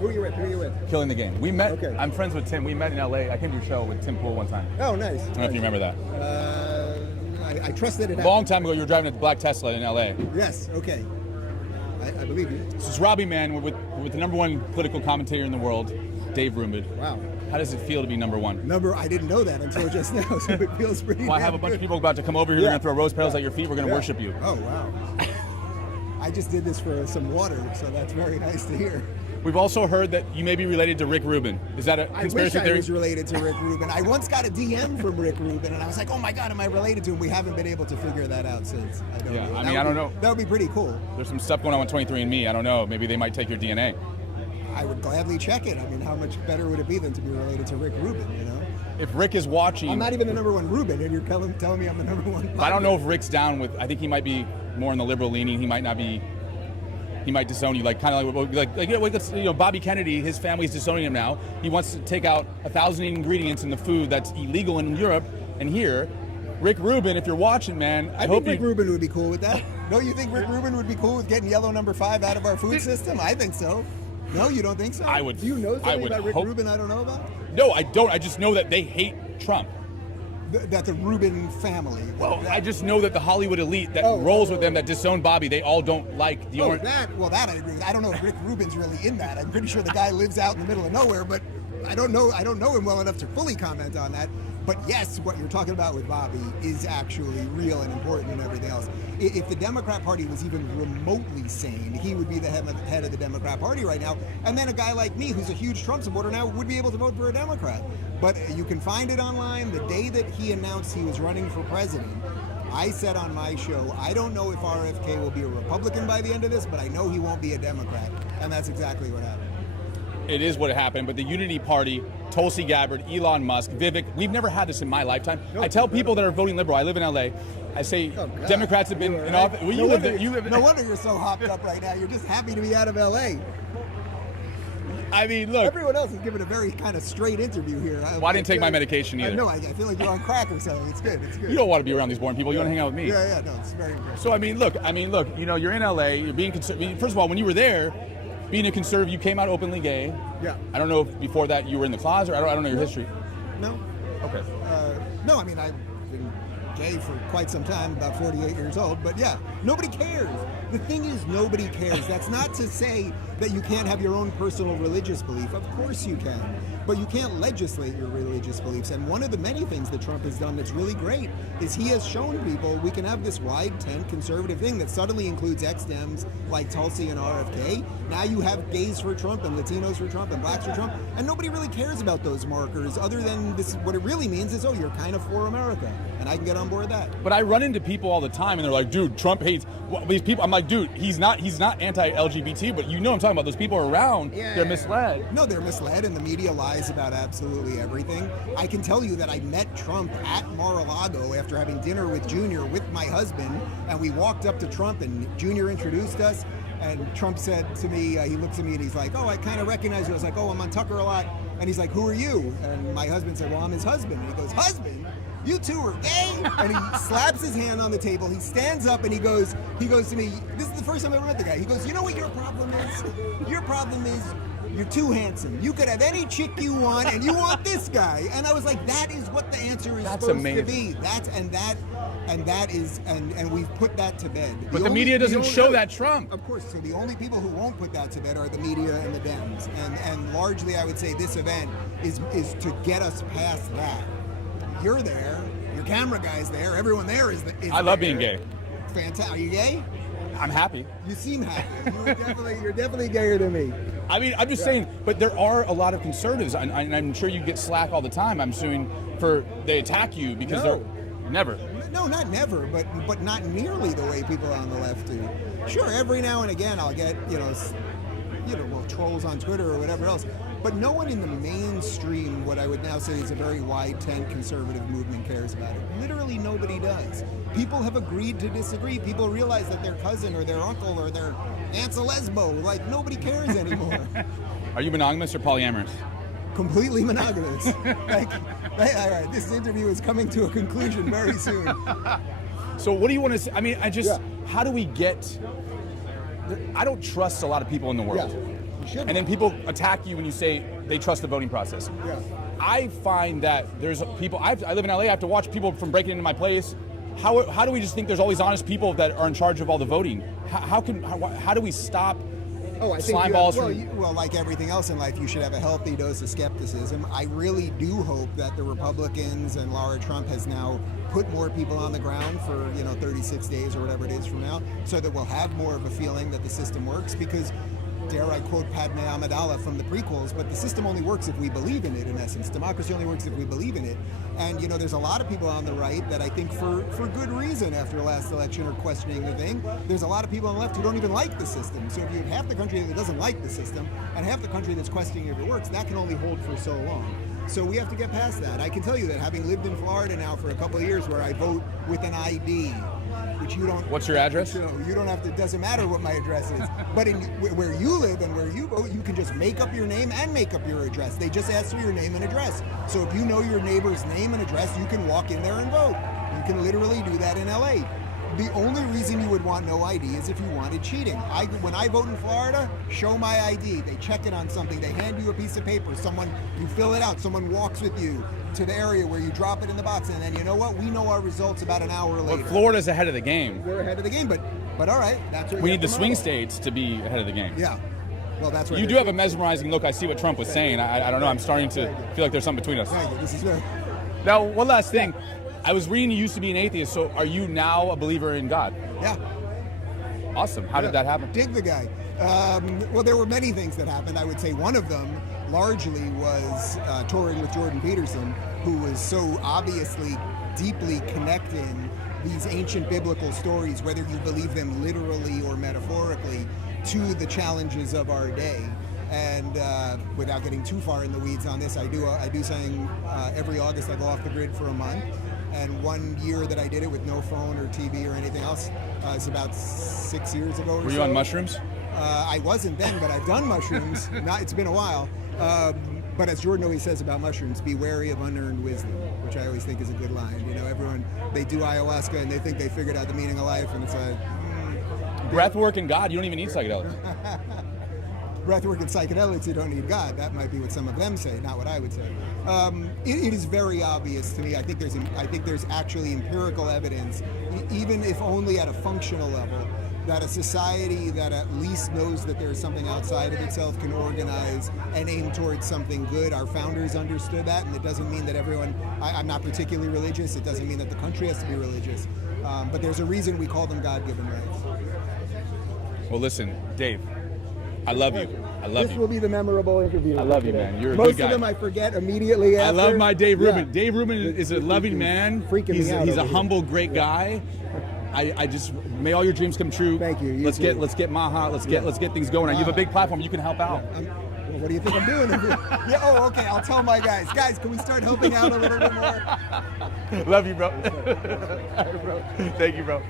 Who are you with? Who are you with? Killing the Game. We met. Okay. I'm friends with Tim. We met in L.A. I came to your show with Tim Pool one time. Oh, nice. I don't know if you remember that. I trust that it happened. A long time ago, you were driving a black Tesla in L.A. Yes, okay. I believe you. This is Rubin, man. We're with the #1 political commentator in the world, Dave Rubin. Wow. How does it feel to be #1? I didn't know that until just now, so it feels pretty Well, I have a bunch of people about to come over here. They're going to throw rose petals at your feet. We're going to worship you. Oh, wow. I just did this for some water, so that's very nice to hear. We've also heard that you may be related to Rick Rubin. Is that a conspiracy theory? I wish I was related to Rick Rubin. I once got a DM from Rick Rubin, and I was like, oh my God, am I related to him? We haven't been able to figure that out since. I don't know. I don't know. That would be pretty cool. There's some stuff going on with 23andMe. I don't know. Maybe they might take your DNA. I would gladly check it. I mean, how much better would it be than to be related to Rick Rubin, you know? If Rick is watching... I'm not even the #1 Rubin, and you're telling me I'm the #1. I don't know if Rick's down with... I think he might be more in the liberal leaning. He might not be... He might disown you, like Bobby Kennedy. His family's disowning him now. He wants to take out 1,000 ingredients in the food that's illegal in Europe and here. Rick Rubin, if you're watching, man, I think Rick Rubin would be cool with that. Don't you think Rick Rubin would be cool with getting yellow #5 out of our food system? I think so. No, you don't think so? I would. Do you know something about Rick Rubin I don't know about? No, I don't. I just know that they hate Trump. That the Rubin family. Well, I just know that the Hollywood elite that rolls with them, that disown Bobby, they all don't like the orange. That I agree with. I don't know if Rick Rubin's really in that. I'm pretty sure the guy lives out in the middle of nowhere, but I don't know him well enough to fully comment on that. But yes, what you're talking about with Bobby is actually real and important and everything else. If the Democrat Party was even remotely sane, he would be the head of the Democrat Party right now. And then a guy like me, who's a huge Trump supporter now, would be able to vote for a Democrat. But you can find it online. The day that he announced he was running for president, I said on my show, I don't know if RFK will be a Republican by the end of this, but I know he won't be a Democrat. And that's exactly what happened. It is what happened, but the Unity Party, Tulsi Gabbard, Elon Musk, Vivek, we've never had this in my lifetime. I tell people that are voting liberal, I live in LA, I say Democrats have been in office. Well, no wonder you're so hopped up right now. You're just happy to be out of LA. I mean, look. Everyone else is giving a very kind of straight interview here. Well, I didn't take my medication either. No, I feel like you're on crack or something. It's good. It's good. You don't want to be around these boring people. You want to hang out with me. Yeah, no, it's very impressive. So, I mean, look, you know, you're in LA, you're being conservative. First of all, when you were there, being a conservative, you came out openly gay. Yeah. I don't know if before that you were in the closet, or I don't know your history. No. Okay. No, I mean, I've been gay for quite some time, about 48 years old, but yeah, nobody cares. The thing is, nobody cares. That's not to say that you can't have your own personal religious belief. Of course you can. But you can't legislate your religious beliefs. And one of the many things that Trump has done that's really great is he has shown people we can have this wide tent conservative thing that suddenly includes ex-Dems like Tulsi and RFK. Now you have gays for Trump and Latinos for Trump and blacks for Trump. And nobody really cares about those markers other than this. What it really means is, oh, you're kind of for America. And I can get on board with that. But I run into people all the time and they're like, dude, Trump hates these people. I'm like, dude, he's not anti-LGBT, but you know I'm talking about. Those people are around, they're misled. No, they're misled, and the media lies about absolutely everything. I can tell you that I met Trump at Mar-a-Lago after having dinner with Junior with my husband, and we walked up to Trump, and Junior introduced us, and Trump said to me, he looks at me and he's like, oh, I kind of recognize you. I was like, oh, I'm on Tucker a lot. And he's like, who are you? And my husband said, well, I'm his husband. And he goes, husband? You two are gay? And he slaps his hand on the table. He stands up and he goes to me, this is the first time I ever met the guy. He goes, you know what your problem is? Your problem is you're too handsome. You could have any chick you want and you want this guy. And I was like, that is what the answer is supposed to be. And we've put that to bed. But the media doesn't show that Trump. Of course, so the only people who won't put that to bed are the media and the Dems. And largely I would say this event is to get us past that. You're there, your camera guy's there, everyone there is I love being gay. Fantastic. Are you gay? I'm happy. You seem happy. You're definitely gayer than me. I mean, I'm just saying, but there are a lot of conservatives, and I'm sure you get slack all the time. I'm assuming they attack you because they're never. No, not never, but not nearly the way people on the left do. Sure, every now and again I'll get trolls on Twitter or whatever else. But no one in the mainstream, what I would now say is a very wide tent conservative movement, cares about it. Literally nobody does. People have agreed to disagree. People realize that their cousin or their uncle or their aunt's a lesbo. Like, nobody cares anymore. Are you monogamous or polyamorous? Completely monogamous. All right, this interview is coming to a conclusion very soon. So what do you want to say? I mean, how do we get... I don't trust a lot of people in the world. And then people attack you when you say they trust the voting process. Yeah. I find that there's people, I live in LA, I have to watch people from breaking into my place. How do we just think there's always honest people that are in charge of all the voting? How do we stop slime balls well, like everything else in life, you should have a healthy dose of skepticism. I really do hope that the Republicans and Laura Trump has now put more people on the ground for 36 days or whatever it is from now, so that we'll have more of a feeling that the system works. Because, dare I quote Padme Amidala from the prequels, but the system only works if we believe in it, in essence. Democracy only works if we believe in it. And, there's a lot of people on the right that I think for good reason after the last election are questioning the thing. There's a lot of people on the left who don't even like the system. So if you have half the country that doesn't like the system and half the country that's questioning if it works, that can only hold for so long. So we have to get past that. I can tell you that having lived in Florida now for a couple of years where I vote with an ID, which you don't. What's your address? You don't have to. It doesn't matter what my address is. But where you live and where you vote, you can just make up your name and make up your address. They just ask for your name and address. So if you know your neighbor's name and address, you can walk in there and vote. You can literally do that in LA. The only reason you would want no ID is if you wanted cheating. When I vote in Florida, show my ID. They check it on something. They hand you a piece of paper. You fill it out. Someone walks with you to the area where you drop it in the box. And then you know what? We know our results about an hour later. But Florida's ahead of the game. We're ahead of the game, but all right. That's what we need the swing states to be ahead of the game. Yeah. Well, that's what you do have a mesmerizing look. I see what Trump was saying. I don't know. I'm starting to feel like there's something between us. Thank you. This is good. Now, one last thing. I was reading you used to be an atheist, so are you now a believer in God? Yeah. Awesome. How did that happen? Dig the guy. Well, there were many things that happened. I would say one of them largely was touring with Jordan Peterson, who was so obviously deeply connecting these ancient biblical stories, whether you believe them literally or metaphorically, to the challenges of our day. And without getting too far in the weeds on this, I do something every August. I go off the grid for a month. And one year that I did it with no phone or TV or anything else, it's about 6 years ago or so. Were you on mushrooms? I wasn't then, but I've done mushrooms. It's been a while. But as Jordan always says about mushrooms, be wary of unearned wisdom, which I always think is a good line. Everyone, they do ayahuasca and they think they figured out the meaning of life, and it's like... Breath work and God, you don't even need psychedelics. Breathwork and psychedelics, you don't need God. That might be what some of them say, not what I would say. It is very obvious to me. I think there's actually empirical evidence, even if only at a functional level, that a society that at least knows that there is something outside of itself can organize and aim towards something good. Our founders understood that, and it doesn't mean that everyone. I'm not particularly religious. It doesn't mean that the country has to be religious. But there's a reason we call them God-given rights. Well, listen, Dave. I love you. I love you. This will be the memorable interview. I love you, man. You're a Most good guy. of them I forget immediately after. I love my Dave Rubin. Yeah. Dave Rubin is a loving man. Freaking me out He's a over here. humble, great guy. I just may all your dreams come true. Thank you. Let's get Maha. Let's get things going. You have a big platform. You can help out. What do you think I'm doing? Yeah. Oh, okay. I'll tell my guys. Guys, can we start helping out a little bit more? Love you, bro. Thank you, bro.